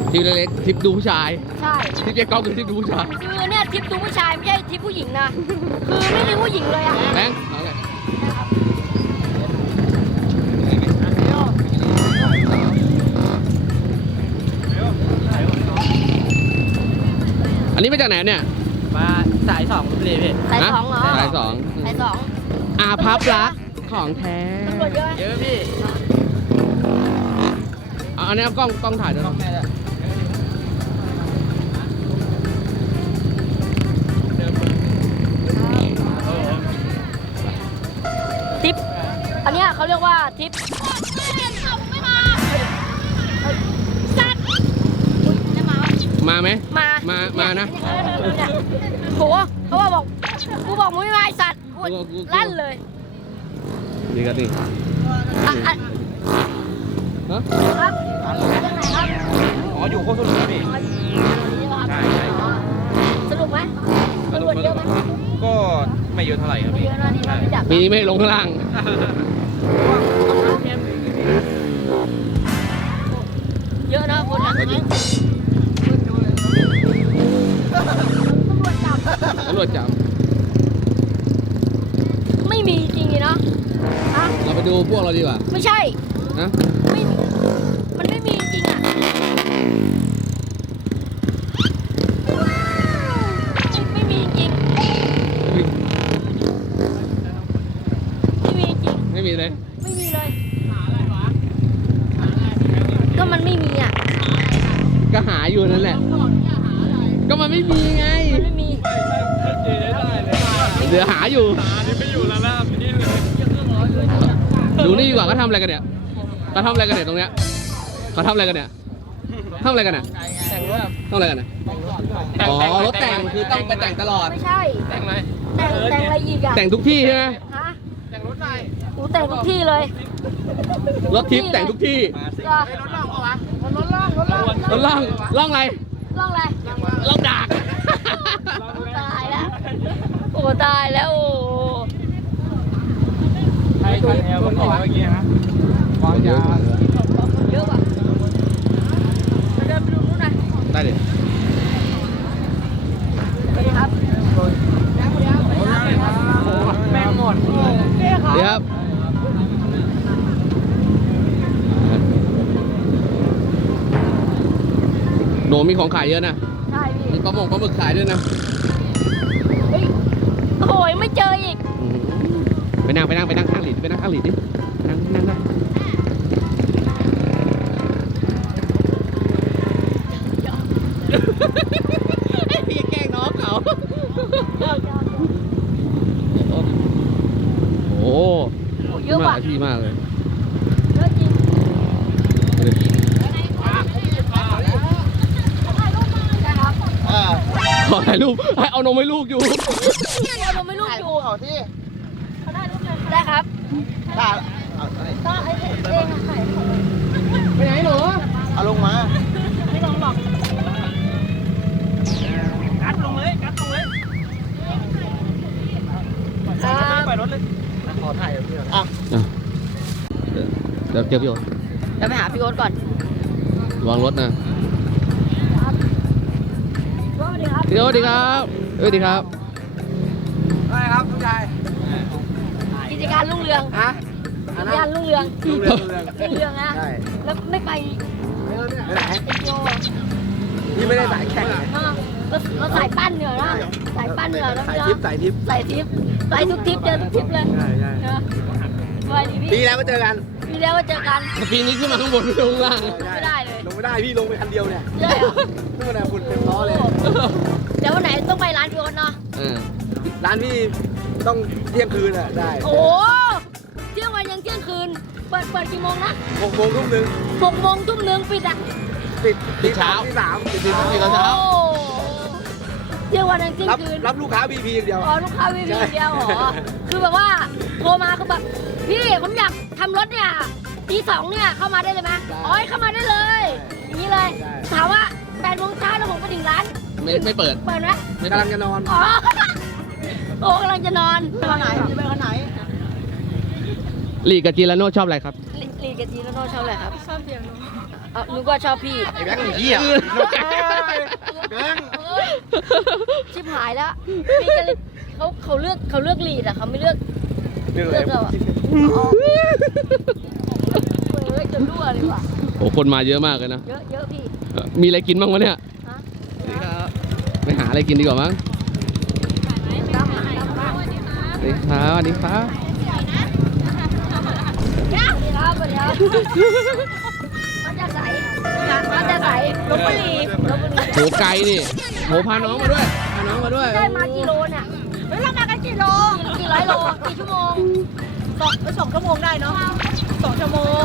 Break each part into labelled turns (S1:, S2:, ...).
S1: ทริปเล็กๆทริปดูผู้ชาย
S2: ใช่
S1: ทริปเจ๊ก๊อฟคือทริปดูผู้ชาย
S2: คือเนี่ยทริปดูผู้ชายไม่ใช่ทริปผู้หญิงนะคือไม่มีผู้หญิงเลยอ่ะ
S1: แบงค์เอาเลยอันนี้มาจากไหนเนี่ย
S3: มาสาย2เลยพี่
S2: สายสองเหรอ
S1: สายสอง
S2: สายสอง
S1: อาพับรักของแท้
S2: ตำรวจเยอะไหม
S3: เยอะพี่
S1: อันนี้เอากล้องถ่ายด้วย
S3: ต้องแม่ละ
S2: ทริปอันเนี้ยเขาเรียกว่าทริป
S1: มาไหม
S2: มา
S1: มานะ
S2: เนี่ยโหเขาบอกกูบอกมึงไม่มาไอสัตว์กูลั่นเลย
S1: ดีกันดิ
S2: อ่ะ
S1: ฮะ
S2: ครับยังไงครับ
S3: อ๋ออยู่โคตรสนุกพี่ ใช่ใช่
S2: สนุกไหมตำรวจเยอะไหม
S3: ก็ไม่เยอะเท่าไหร่ครับ
S2: ไม่
S3: พี่
S2: เยอะนะนี่เราไม่จับ
S1: ปีนี้ไม่ลงข้างล่าง
S2: เยอะนะคนอ่ะตำรวจจับ
S1: ตำรวจจับ
S2: ไม่มีจริงเลยเนาะฮะ
S1: เราไปดูพวกเราดีกว่า
S2: ไม่ใช่
S1: นะ
S2: ไม่มันไม่มีจริงอ่ะไม่มีจริงไม่มีจริง
S1: ไม่มีเลย
S2: ไม่มีเลยก็มันไม่มีอ่ะ
S1: ก็หาอยู่นั่นแหละ ก็มันไม่มีไง
S2: มันไม่มี
S1: เดี๋ยวหาอยู่
S3: นี่ไม่อยู่แล้วนะพี่เลย
S1: ดูนี่ดีกว่าเขาทำอะไรกันเนี่ยเขาทำอะไรกันเนี่ยตรงเนี้ยเขาทำอะไรกันเนี่ยทำอะไรกันเนี่ย
S3: แต่งรถ
S1: ทำอะไรกันเนี่ยอ๋อรถแต่งคือต้องไปแต่งตลอด
S2: ไม่ใช่
S3: แต่งไหม
S2: แต่งอะไรอีกอ่ะ
S1: แต่งทุกที่ใช่ไหม
S2: ฮะ
S3: แต่งรถไหน
S2: กูแต่งทุกที่เลย
S1: รถทิปแต่งทุกที่
S2: ก็
S3: รถล่องเหรอวะ
S2: รถล่องรถล่อง
S1: รถล่องล่องอะไร
S2: ล่องอะไร
S1: ล่องดาก
S2: ตายแล้วโอ้ตายแล้วโอ้
S3: ใช่คันแอลก็บอกเมื่อกี้นะวางยา
S2: เยอะว่ะไปเดินไปดูนู้นหน่อย
S1: ได้ดิ
S2: สวัสดีครับ
S3: แม่งหมด
S1: เดี๋ยวครับโหนมีของขายเยอะนะ
S2: ใช่พี่
S1: มีปลาหมึกขายด้วยนะ
S2: เฮ้ยโอ้ยไม่เจออีก
S1: ไปนั่งข้างหลีดไปนั่งข้างหลีดดินั่งไอ้พี่แกล้งน้องเขาโอ้
S2: เยอะว่ะ
S1: ที่มากเลย
S2: เยอะจริงได้ครับ
S1: ขอถ่ายรูปให้เอานมให้ลูกอยู่
S2: เดี๋ยวเราไม่รู้อยู่
S3: เขาที่
S2: ได้ครับ
S3: ถ้า
S2: ก็ไอ้เองอะไข่
S3: ไปไหนหนูเอาลงมา
S2: ไม่ลองหรอก
S3: กัดลงเลยกัดลงเลย ปล่อยรถเลยขอถ่ายพี่อ่ะ
S1: เดี๋ยวเจอพี่โอ๊ต
S2: เดี๋ยวไปหาพี่โอ๊ตก่อน
S1: วางรถนะ
S2: สวัสดีครับ
S1: พี่โอ๊ตดีครับสวัสดีครับ
S3: ได้ครับทุกชาย
S2: กิจการรุ่งเรือง
S3: ฮะ
S2: กิจการรุ่งเรือง
S3: รุ่งเรืองรุ่งเรือง
S2: รุ่งเรืองนะ
S3: ใช่
S2: แล้วไม่ไป
S3: ไปไหน
S2: เป็นโย
S3: นี่ไม่ได้สายแข่ง
S2: เราสายปั้นเหนือนะสายปั้นเหนือนะ
S3: สาย
S2: พี่
S3: ทิปสายทิป
S2: สายทิปไปทุกทิปเจอทุกทิปเลย
S3: ใช่ใช่
S2: เนอะสวัสดี
S3: ปี
S2: พี่
S3: แล้วก็เจอกัน
S2: ปีแล้วก็เจอกัน
S1: ปีนี้ขึ้นมาข้างบนไม่ลงล่าง
S2: ไม่ได้เลย
S3: ลงไม่ได้พี่ลงไปคันเดียวเนี่ย
S2: ใช่เหรอ
S3: นู่นน่ะฝุ่นเต็มล้อเลย
S2: เดี๋ยววันไหนต้องไปร้านพี่โอ๊ตเนาะ
S3: ร้านพี่ต้องเที่ยงคืนอ่ะได้
S2: โอ้เที่ยงวันยังเที่ยงคืน เปิดกี่โมงนะ
S3: 6 โมงทุ่มหนึ่ง
S2: 6 โมงทุ่มหนึ่งปิดอ่ะ
S3: ปิด
S1: ปิดเช้า
S3: ที่สาม
S1: ปิดตอนเช้า
S2: โอ้เที่ยงวันยังเที่ยง
S3: รับ
S2: คืน
S3: รับลูกค้า VP อย่างเดียว
S2: อ๋อลูกค้าวีวี
S3: ใช่
S2: เดียวเหรอ คือแบบว่าโทรมาคือแบบพี่ผมอยากทำรถเนี่ยตี 2เนี่ยเข้ามาได้เลยไหมอ๋อเข้ามาได้เลย อย่างนี้เลย ถามว่า8 โมงเช้าแล้วผมไปถึงร้าน
S1: ไม่เปิด
S2: เปิดไหม
S3: กำลังจะนอน
S2: อ๋อ โอ้กำลังจะนอนไปไหนไปไหน
S1: ลีกกับจีราโน่ชอบอะไรครับ
S2: ลีกกับจีแล้วน้องชอบอะไรครับชอบเพียงน้องหนูก็ชอบพี่
S3: ไอ้แบงค์เหี้ยแบงค์
S2: ชิบหายแล้วพี่ก็เลยเขาเลือกลีดอะเขาไม่เลือกเราอะเฮ้ยจะรั่วเลยว่ะ
S1: โอ้คนมาเยอะมากเลยนะ
S2: เยอะพี่
S1: มีอะไรกินบ้างวะเนี่ย
S2: ฮะ
S1: ไปหาอะไรกินดีกว่ามั้ง
S2: ตั้ม
S1: สวัสดีครับสวัสดีครับ
S2: มันจะใสลบบุรี
S1: โหไกลนี่โหพาน้องมาด้วย
S2: ได้มากี่โลเนี่ยเฮ้ยเรามากันกี่โลกี่ร้อยโลกี่ชั่วโมง2 ชั่วโมงได้เนาะ2 ชั่วโมง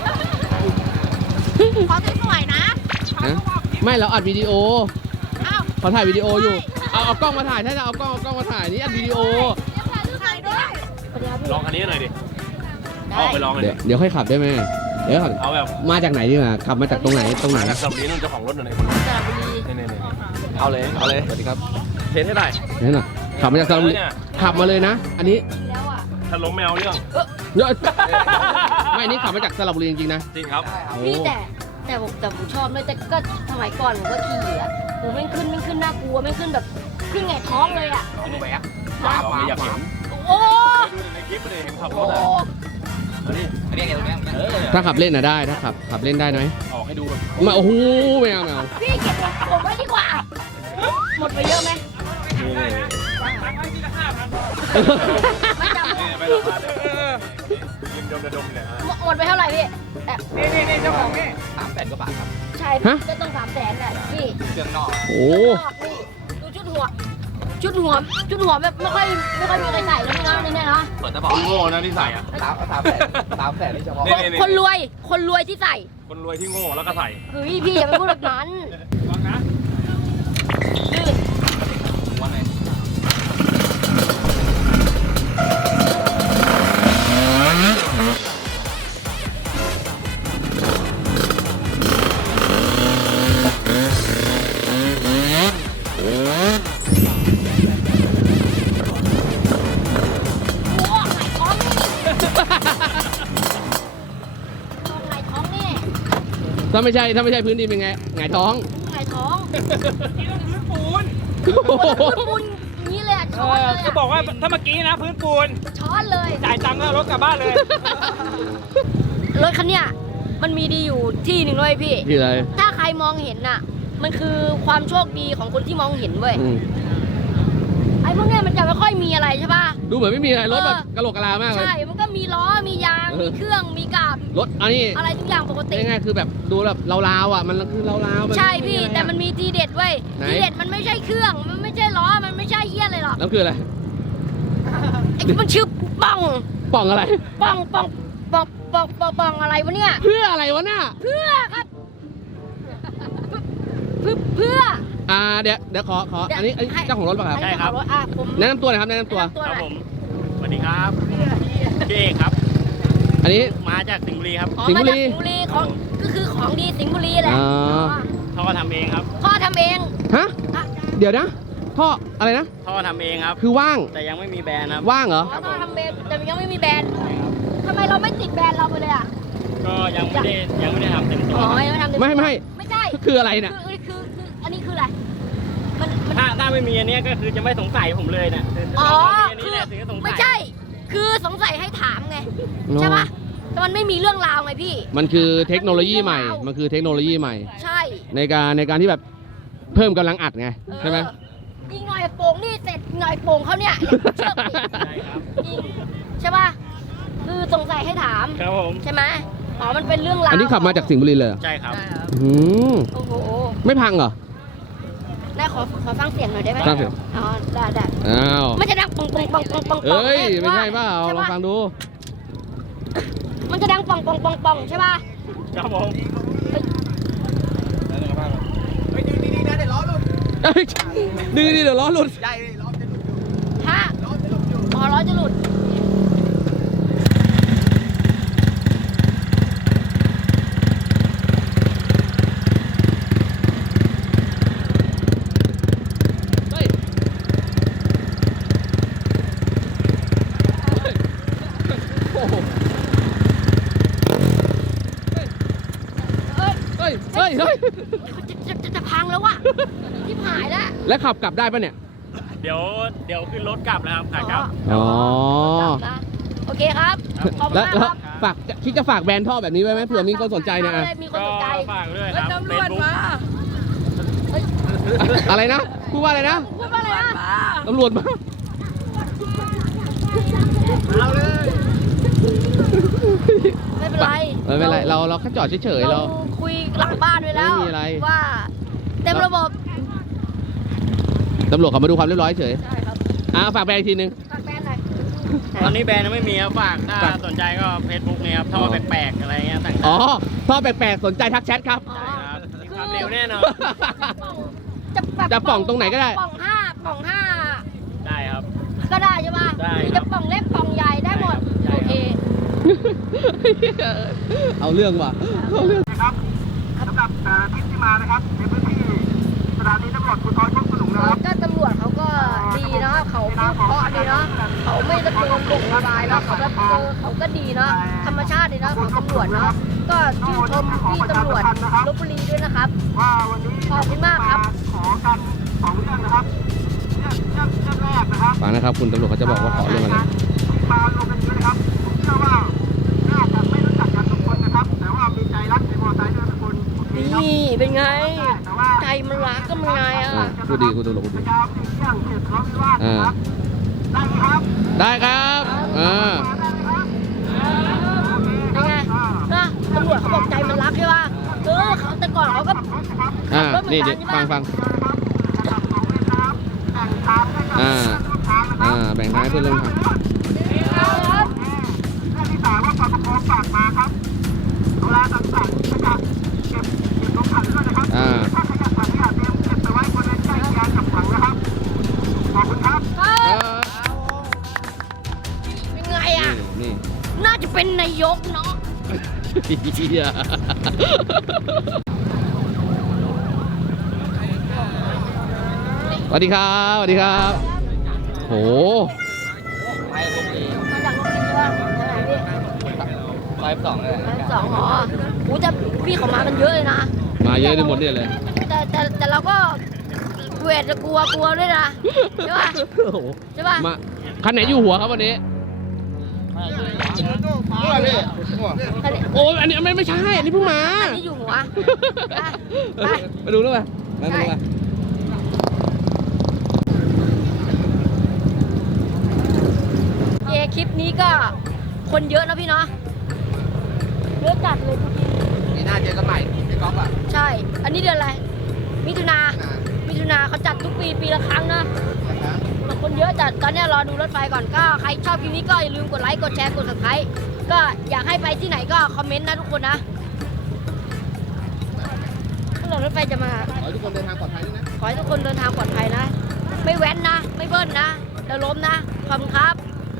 S2: ขอสวยๆนะ
S1: ไม่เราอัดวิดีโอเขาถ่ายวิดีโออยู่เอากล้องมาถ่ายถ้าจะเอากล้องมาถ่ายนี่อัดวิดีโอ
S2: ถ่ายด้วย
S4: ลองคันนี้หน่อยดิออกไปลองเลยดิ
S1: เดี๋ยวค่อยขับได้ไหมเดี๋ยวขับ
S4: เอาแบบ
S1: มาจากไหนดีกว่าขับมาจากตรงไหน
S4: มาจากสระบุรีนู่นเจ้าของรถหน่อยคน
S2: สระบุรี
S4: นี่
S3: เอาเลยสวัสดีครับเทสให้ได้
S1: นี่น่ะขับมาจากสระบุรีขับมาเลยนะ อันนี้
S2: แล้วอ่ะ
S4: ถ้าล้มไม่เอาเรื่อง
S1: เยอะไม่อันนี้ขับมาจากสระบุรีจริงๆนะ
S4: จริงครับ
S2: พี่แต่ผมชอบเลยแต่ก็สมัยก่อนผมก็ขี่อ่ะผมไม่ขึ้นน่ากลัวไม่ขึ้นแบบขึ้นไงท้องเลยอ่ะ
S3: ลองแหวก
S4: เราไม่อยากเห็น
S2: โอ้
S4: ดูในคลิปเลยเห็นขับ
S2: โห
S4: รถอ่ะอันนี้ไงตรงนี้
S1: ถ้าขับเล่นน่ะได้ถ้าขับเล่นได้ไหม
S4: ออกให้ดูแบบ
S1: มาโอ้โหไม่เอา
S2: พี่เก็บผมไว้ดีกว่า หมดไปเยอะไหม
S4: นี่
S2: ไม่จำ
S4: ไม่หรอกยิงดมเนี่ย
S2: หมดไปเท่าไหร่พี่
S3: นี่เจ้าของนี่300,000 กว่าบาทครับ
S2: ใช่ก็ต้อง300,000แหละพี่
S3: เครื่องนอก
S1: โอ้
S2: นี่ดูชุดหัวแบบไม่ค่อยมีใครใส่แล้วพี่น้องนี่เนาะ
S3: เปิดตะบอก
S4: โง่นะที่ใส่อ่ะ
S3: 300,000นี่เฉพาะ
S2: คนรวยที่ใส่
S4: คนรวยที่โง่แล้วก็ใส่
S2: คือพี่อย่าไปพูดแบบนั้น
S4: ลองนะ
S2: นี่
S3: วันไหน
S2: หัวไหนท้องนี่ไหนท้องนี่
S1: ถ้าไม่ใช่พื้นดินเป็นไงหงายท้อง
S2: ไหนท้อง
S1: โอ้โห
S2: ปูนนี้เลยช้อนเลย
S5: ก็บอกว่าถ้าเมื่อกี้นะพื้นปูน
S2: ช้อนเลย
S5: จ่ายตังค์แล้วรถกลับบ้านเลย
S2: รถคันเนี้ยมันมีดีอยู่ที่หนึ่งด้วยพี่
S1: ที่ไร
S2: ถ้าใครมองเห็นน่ะ มันคือความโชคดีของคนที่มองเห็นเว้ย
S1: อืม
S2: ไอ้พวกเนี้ยมันจะไม่ค่อยมีอะไรใช่ป่ะ
S1: ดูเหมือนไม่มีอะไรรถแบบกะโหลกกะลามากเลย
S2: ใช่ มันก็มีล้อ มียาง มีเครื่อง มีกาบ
S1: รถอันนี้
S2: อะไรทุกอย่างปกติ
S1: ง่ายๆคือแบบดูแบบลาวๆอ่ะมันคือลาวๆมัน
S2: ใช่พี่
S1: ไอะไร
S2: แต่มันมีทีเด็ดเว้ย
S1: ไหน
S2: ทีเด็ดมันไม่ใช่เครื่อง มันไม่ใช่ล้อ มันไม่ใช่เหี้ยอะไรหรอก
S1: แล้วคืออะไร
S2: ไอ้มันชื่อป่อง
S1: ป่องอะไร
S2: ป่องอะไรวะเนี่ย
S1: เพื่ออะไรวะน่ะ
S2: เพื่อครับ เพื่อ
S1: เดี๋ยวขออันนี้เจ้าของรถป่ะครับ
S2: อันนี้เจ้าของรถผม
S1: แนะนำตัวหน่อยครับแนะนำตัว
S2: ตัว
S5: ค
S2: ห
S5: รับ
S2: น่อย
S5: ผมสวัสดีครับพี่เอกครับ
S1: อันนี้
S5: มาจากสิงห์บุรีครับ
S2: ของ
S1: สิงห์
S2: มา
S1: บุ
S2: จาก
S1: รี
S2: สิงห์บุรีของก็คือของดีสิงห์บุรีแหละ
S1: อ๋อ
S5: ท่อทำเองครับ
S2: พ่อทำเอง
S1: ฮะเดี๋ยวนะท่ออะไรนะ
S5: ท่อทำเองครับ
S1: คือว่าง
S5: แต่ยังไม่มีแบรนด์ครับ
S1: ว่างเหรอ
S2: พ่อทำเองแต่มันยังไม่มีแบรนด์ทำไมเราไม่ติดแบรนด์เราไปเลยอ่ะ
S5: ก็ยังไม่ได้ทำเต็มตัว
S2: อ๋อ
S5: ครับ
S2: ยังไม่ทำเต็ม
S1: ไม่
S2: ไม่ใช่
S1: คืออะไรเนี่ย
S2: คืออันนี้คืออะไรมัน
S5: ถ้าไม่มีอันเนี้ยก็คือจะไม่สงสัยผมเลยนะ
S2: อ๋อ
S5: ถ้ามีอัน
S2: คื
S5: นี้
S2: อ
S5: เนี่ยถึงจะสงสัย
S2: ไม่ใช่ คือสงสัยให้ถามไงใช่ปะแต่มันไม่มีเรื่องราวไงพี่
S1: มันคือเทคโนโลยีใหม่ มันคือเทคโนโลยีใหม่
S2: ใช่
S1: ในการที่แบบเพิ่มกำลังอัดไงใช่ไหม
S2: ยิงหน่อยโป่งนี่เสร็จหน่อยโป่งเขาเนี่ยเชือกอีก
S5: ใช่ครับ
S2: จริงใช่ปะคือสงสัยให้ถาม
S5: ครับผม
S2: ใช่ไหมอ๋อมันเป็นเรื่องราว
S1: อันนี้ขับมาจากสิงห์บุรีเลยเหรอ
S5: ใช่ครับ
S1: อืม
S2: โอ้โห
S1: ไม่พังเหรอ
S2: ได้ขอฟังเสียงหน่อยได้ไหม
S1: ฟังเสียง
S2: อ๋อได้
S1: อ้าว
S2: มันจะดังปังปังปังปังปัง
S1: เอ้ยไม่ใช่เปล่าลองฟังดู
S2: มันจะดังปังปังปังปังใช่ป่ะ
S5: ครับผม
S3: เฮ้ยนี่นะเดี๋ยวล้อหลุด
S1: เอ้ยดึงดิเดี๋ยวล้อหลุด
S3: ใหญ่ล้อจะหลุดอยู่
S2: ฮะ
S3: ล้อจะหลุดอยู่
S2: อ๋อล้อจะหลุด
S1: ฮ้ยเฮ้ยเฮ้ย
S2: จะพังแล้วว่ะที่หายแล้ว
S1: แล้วขับกลับได้ปะเนี่ย
S5: เดี๋ยวขึ้นรถกลับนะครับขากลับ
S1: อ๋อ
S2: โอเคครับขอบคุณ
S1: แล้ว
S2: มาก
S1: แล้ว
S2: ครับ
S1: ฝากคิดจะฝากแบรนด์ท่อแบบนี้ไว้ไหมเผื่อมีคนสนใจเนี่ยอ่ะ
S2: มีคน
S5: ก็
S2: สนใจ
S5: ฝากด้วยครับ
S2: ตำรวจ
S5: Facebook
S2: มา
S1: อะไรนะพูดว่าอะไรนะ
S2: พูดว่าอะไรนะ
S1: ตำรวจมา
S3: เอาเลย
S2: ไม่เป็นไร
S1: ไม่เป็นไรเราแค่จอดเฉยๆเรา
S2: คุยหลังบ้านไว้แล้ว
S1: ไม่มีอะไร
S2: ว่าเต็มระบบ
S1: ตำรวจเขามาดูความเรียบร้อยเฉย
S2: ใช่ครับ
S1: ฝากแบรนด์อีกทีนึง
S2: ฝากแบรนด์หน่อย
S5: ตอนนี้แบรนด์ยังไม่มีครับฝากถ้า
S1: ฝาก
S5: สนใจก็ Facebook เนี่ยครับท่อแปลกๆอะไรเงี้ยต่างๆ
S1: อ๋อท่อแปลกๆสนใจทักแชทครับ
S2: อ๋อ
S5: ใช่ครับมีความเร็วแน่นอน
S1: จะป่องตรงไหนก็ได้
S2: ป่องห้า
S5: ได้ครับ
S2: ก็ได้ใช่ป่ะ
S5: ได้
S2: หรือ
S5: ครั
S2: จะ
S5: บ
S2: ป่องเล็กป่องใหญ่ได้หมด
S5: ได้ครับ
S2: โอเค
S1: เอาเรื่องว่ะเอาเรื่อง
S3: นะครับสำหรับทริปที่มานะครับในพื้นที่สถานีตำรวจภูธรโคกสลุงนะครับ
S2: ก็ตำรวจเขาก็ดีเนาะเขาพูดเพราะดีเนาะเขาไม่ตะโกนบ่งระบายแล้วเขาแบบเขาก็ดีเนาะธรรมชาติดีเนาะของตำรวจเนาะก็ชื่นชมพี่ตำรวจลพบุรีด้วยนะครับ
S3: ว่าวันนี้
S2: ขอบคุณมากครับ
S3: ขอกันสองเรื่องนะครับเรื่องแรกนะครับ
S1: ฟังนะครับคุณตำรวจเขาจะบอกว่าขอเรื่องอะไร
S3: มารวมกันนี้นะครับผมเชื่อว่าน่าจะไม่รู้จักกันทุกคนนะครับ แต่ว่ามีใจรักในมอเตอร์ไซค์ด้วยทุกคนโอเคครับ
S2: นี่เป็นไง
S3: แต่ว่า
S2: ใจมันรักก็มันไงอ่ะ
S1: พูดดีคุณตำรวจพูด
S3: พ
S1: ดี
S3: ยายามหลีกเลี่ยงเหตุทะเลาะวิวาทนะครับได้ไหมครับ
S1: ได้ครับ
S3: ได้ไหมครับ
S2: เป็นไงนะตำรวจเขาบอกใจมันรักใช่ป่ะเขาแต่ก่อนเขาก็
S1: นี่ดิฟังแบ่งทางให้เพื่อนร่วมทาง
S3: เรื่องที่สามว่าปปปฝากมาครับเวลาต่างๆนะครับเก็บลงถังด้วยนะครับถ้าขยะถังขยะเตรียมเก็บไปไว้บริเวณใกล้เคียงกับถังนะครับขอบคุณครับ
S2: เป็นไงอ่ะ
S1: นี่
S2: น่าจะเป็นนายกเนาะ
S1: สวัสดีครับสวัสดีครับโห
S2: มาจากโรงเรียนใช่ป่ะที่ไหนพี่
S3: 102เลย
S2: 102หอกูจะพี่เขามากันเยอะเลยนะ
S1: มาเยอะไปหมดเนี่ยเลย
S2: แต่เราก็เวทจะกลัวด้วยนะใช่ป่ะ
S1: โอ้โห
S2: ใช่ป่ะ
S1: มาคันไหนอยู่หัวครับวันนี้ โอ้ยอันนี้ไม่ใช่ อันนี้เพิ่งมา
S2: อันนี้อยู่หัวไป
S1: ไปดูด้วยไปดูไป
S2: คลิปนี้ก็คนเยอะนะพี่เนาะเยอะจัดเลยทุกที
S3: ปีหน้าเจอกันใหม่ในกอล์ฟอ่ะ
S2: ใช่ อันนี้เดือนอะไรมิถุนาเขาจัดทุกปีละครั้งนะคนเยอะจัดตอนนี้รอดูรถไฟก่อนก็ใครชอบคลิปนี้ก็อย่าลืมกดไลค์กดแชร์กด subscribe ก็อยากให้ไปที่ไหนก็คอมเมนต์นะทุกคนนะเมื่อไหร่รถไฟจะมา
S1: ขอให้ทุกคนเดินทางปลอดภัยด้วยนะ
S2: ขอให้ทุกคนเดินทางปลอดภัยนะ ไม่แว้นนะ ไม่เบิ้ลนะเดี๋ยวล้มนะ ขอบคุณครับ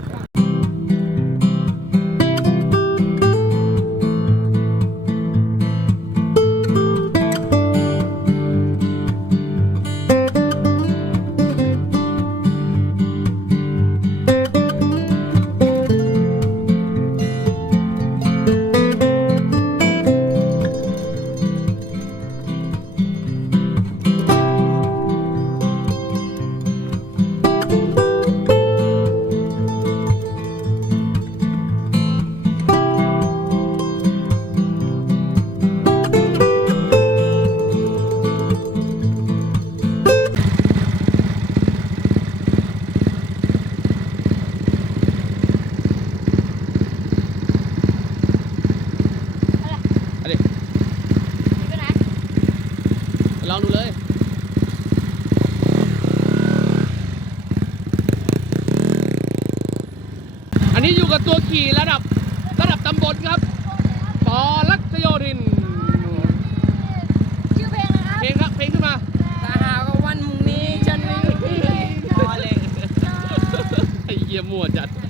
S2: ไปไหน
S1: ลองดูเลย อันนี้อยู่กับตัวขี่ระดับตำบลครับปอรัชโยธิน
S2: ชื่อเพลงนะครับ
S1: เพลงครับ เพลงขึ้นมา
S2: ถ้าหากว่าวันนี้ฉันไม่มี
S1: ไอ้เยี่ยมมั่วจัด